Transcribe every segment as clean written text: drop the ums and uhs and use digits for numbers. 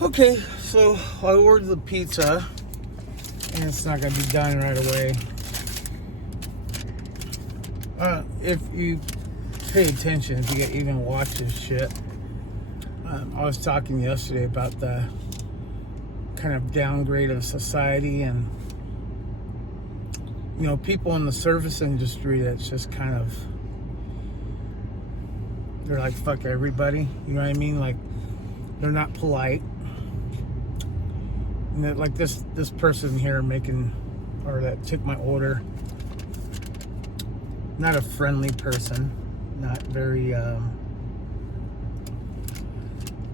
Okay, so I ordered the pizza, and it's not gonna be done right away. If you pay attention, if you even watch this shit, I was talking yesterday about the kind of downgrade of society, and people in the service industry that's just kind of, they're like fuck everybody. You know what I mean? Like, they're not polite. And like this person here that took my order, not a friendly person, not very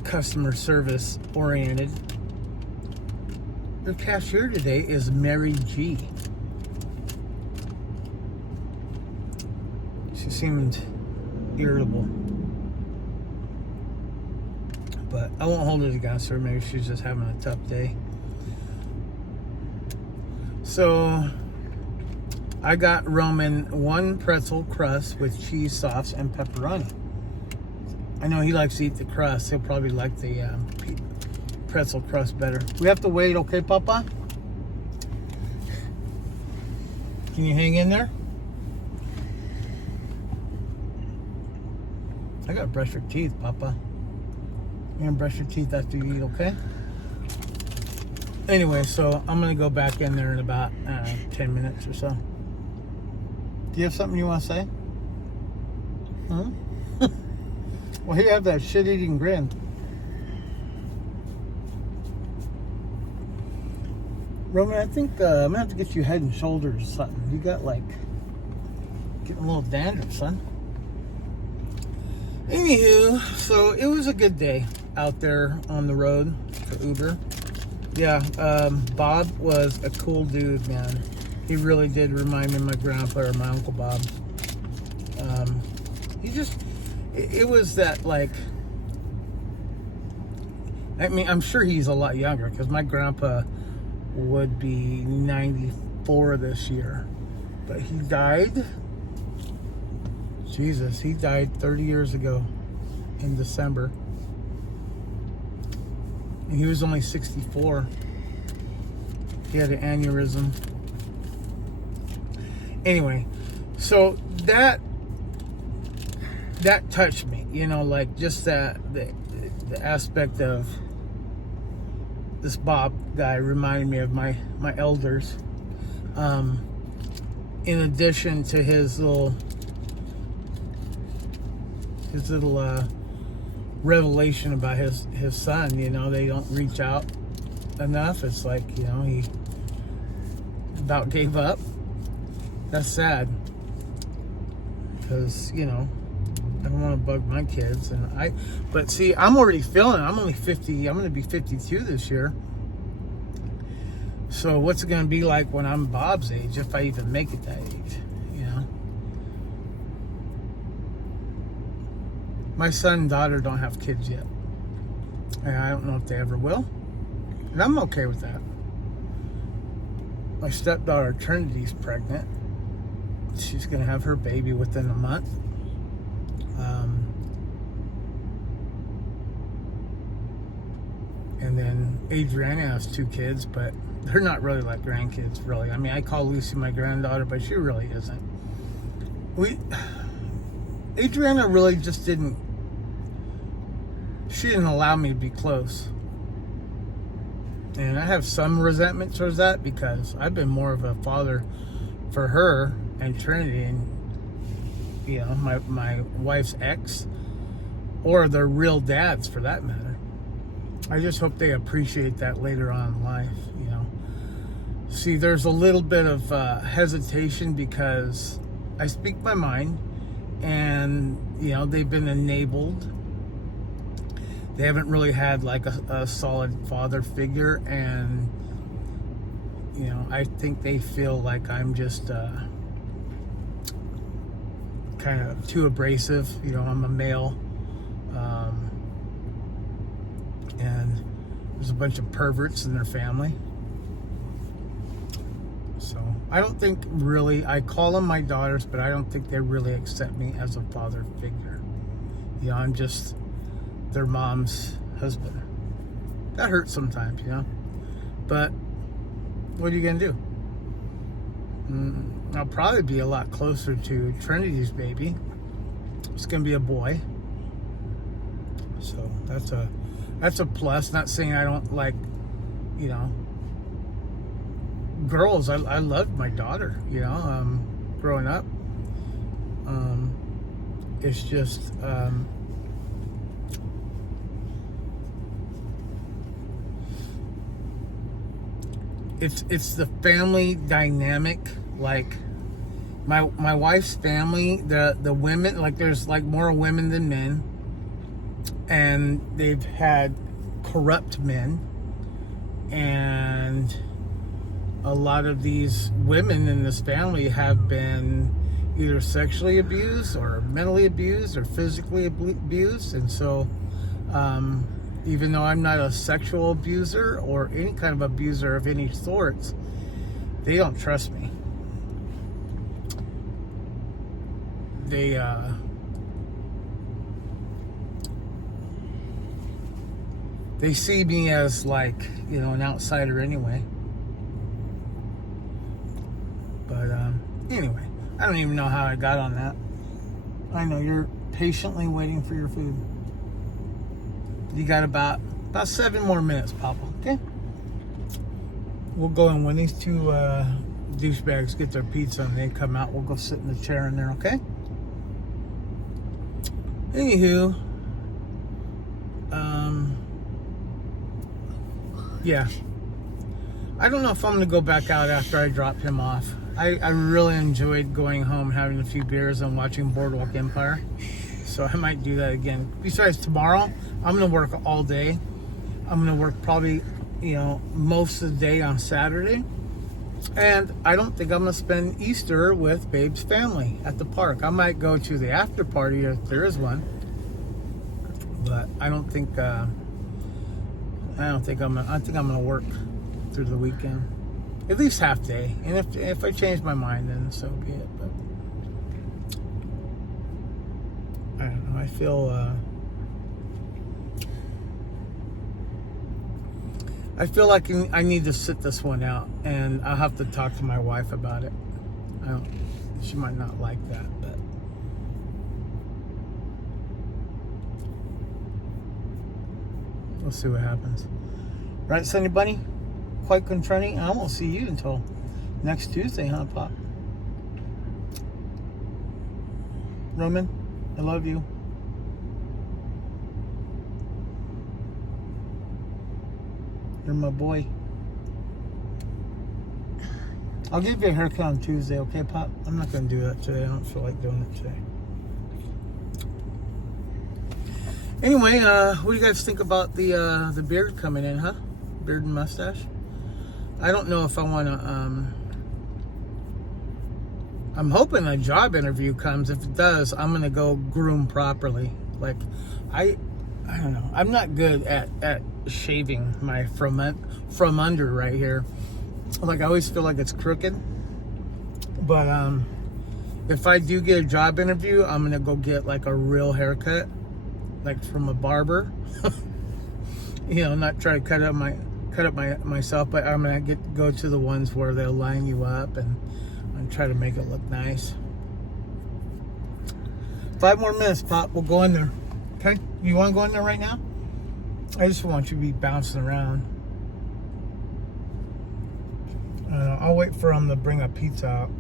customer service oriented. The cashier today is Mary G. She seemed irritable, but I won't hold it against her. Maybe she's just having a tough day. So I got Roman one pretzel crust with cheese sauce and pepperoni. I know he likes to eat the crust. He'll probably like the pretzel crust better. We have to wait, okay, Papa? Can you hang in there? I gotta brush your teeth, Papa. You're gonna brush your teeth after you eat, okay? Anyway, so I'm gonna go back in there in about 10 minutes or so. Do you have something you want to say? Huh? Well, you have that shit-eating grin. Roman, I think I'm gonna have to get you Head and Shoulders or something. You got like getting a little dandruff, son. Anywho, so it was a good day out there on the road for Uber. Yeah, Bob was a cool dude, man. He really did remind me of my grandpa or my Uncle Bob. It was that, like, I mean, I'm sure he's a lot younger because my grandpa would be 94 this year. But he died, Jesus, he died 30 years ago in December. And he was only 64. He had an aneurysm. Anyway, so that touched me, like just the aspect of this Bob guy reminded me of my elders. In addition to his little revelation about his son, they don't reach out enough. It's like, he about gave up. That's sad, because I don't want to bug my kids, but see, I'm already feeling it. I'm only 50. I'm going to be 52 this year. So what's it going to be like when I'm Bob's age, if I even make it that age? My son and daughter don't have kids yet, and I don't know if they ever will, and I'm okay with that. My stepdaughter Trinity's pregnant. She's going to have her baby within a month. And then Adriana has 2 kids, but they're not really like grandkids, really. I mean, I call Lucy my granddaughter, but she really isn't. Adriana really just didn't allow me to be close. And I have some resentment towards that because I've been more of a father for her and Trinity and my wife's ex, or their real dads for that matter. I just hope they appreciate that later on in life. See, there's a little bit of hesitation because I speak my mind, and they've been enabled. They haven't really had like a solid father figure, and I think they feel like I'm just kind of too abrasive. I'm a male, and there's a bunch of perverts in their family. So I don't think really, I call them my daughters, but I don't think they really accept me as a father figure. I'm just their mom's husband. that hurts sometimes, But what are you gonna do? I'll probably be a lot closer to Trinity's baby. It's gonna be a boy, so that's a plus. Not saying I don't like, girls. I loved my daughter, growing up. It's just it's the family dynamic. Like my wife's family, the women, like there's like more women than men, and they've had corrupt men, and a lot of these women in this family have been either sexually abused or mentally abused or physically abused. And so even though I'm not a sexual abuser or any kind of abuser of any sorts, they don't trust me. They see me as like, an outsider anyway. But anyway, I don't even know how I got on that. I know you're patiently waiting for your food. You got about 7 more minutes, Papa. Okay. We'll go in when these two douchebags get their pizza and they come out. We'll go sit in the chair in there. Okay. Anywho, yeah. I don't know if I'm gonna go back out after I drop him off. I really enjoyed going home, having a few beers, and watching Boardwalk Empire. So I might do that again. Besides, tomorrow, I'm going to work all day. I'm going to work probably, most of the day on Saturday. And I don't think I'm going to spend Easter with Babe's family at the park. I might go to the after party if there is one. But I think I'm going to work through the weekend. At least half day, and if I change my mind, then so be it. But I don't know. I feel like I need to sit this one out, and I'll have to talk to my wife about it. She might not like that, but we'll see what happens. Right, Sunny Bunny? Quite concerning. I won't see you until next Tuesday, huh, Pop? Roman, I love you. You're my boy. I'll give you a haircut on Tuesday, okay, Pop? I'm not going to do that today. I don't feel like doing it today. Anyway, what do you guys think about the beard coming in, huh? Beard and mustache? I don't know if I want to, I'm hoping a job interview comes. If it does, I'm going to go groom properly. Like, I don't know. I'm not good at shaving my from under right here. Like, I always feel like it's crooked. But, if I do get a job interview, I'm going to go get like a real haircut. Like from a barber. Not try to cut up myself, but I'm gonna go to the ones where they'll line you up and try to make it look nice. 5 more minutes, Pop. We'll go in there. Okay? You want to go in there right now? I just want you to be bouncing around. I'll wait for them to bring a pizza out.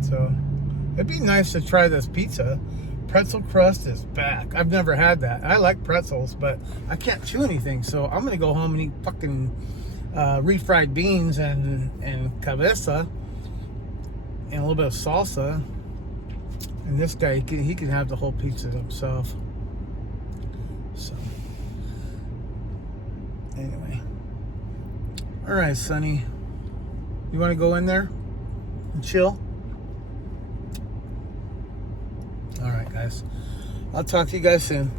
So it'd be nice to try this pizza. Pretzel crust is back. I've never had that. I like pretzels, but I can't chew anything. So I'm gonna go home and eat fucking refried beans and cabeza and a little bit of salsa. And this guy, he can have the whole pizza himself. So anyway, all right, Sonny, you want to go in there and chill? All right, guys. I'll talk to you guys soon.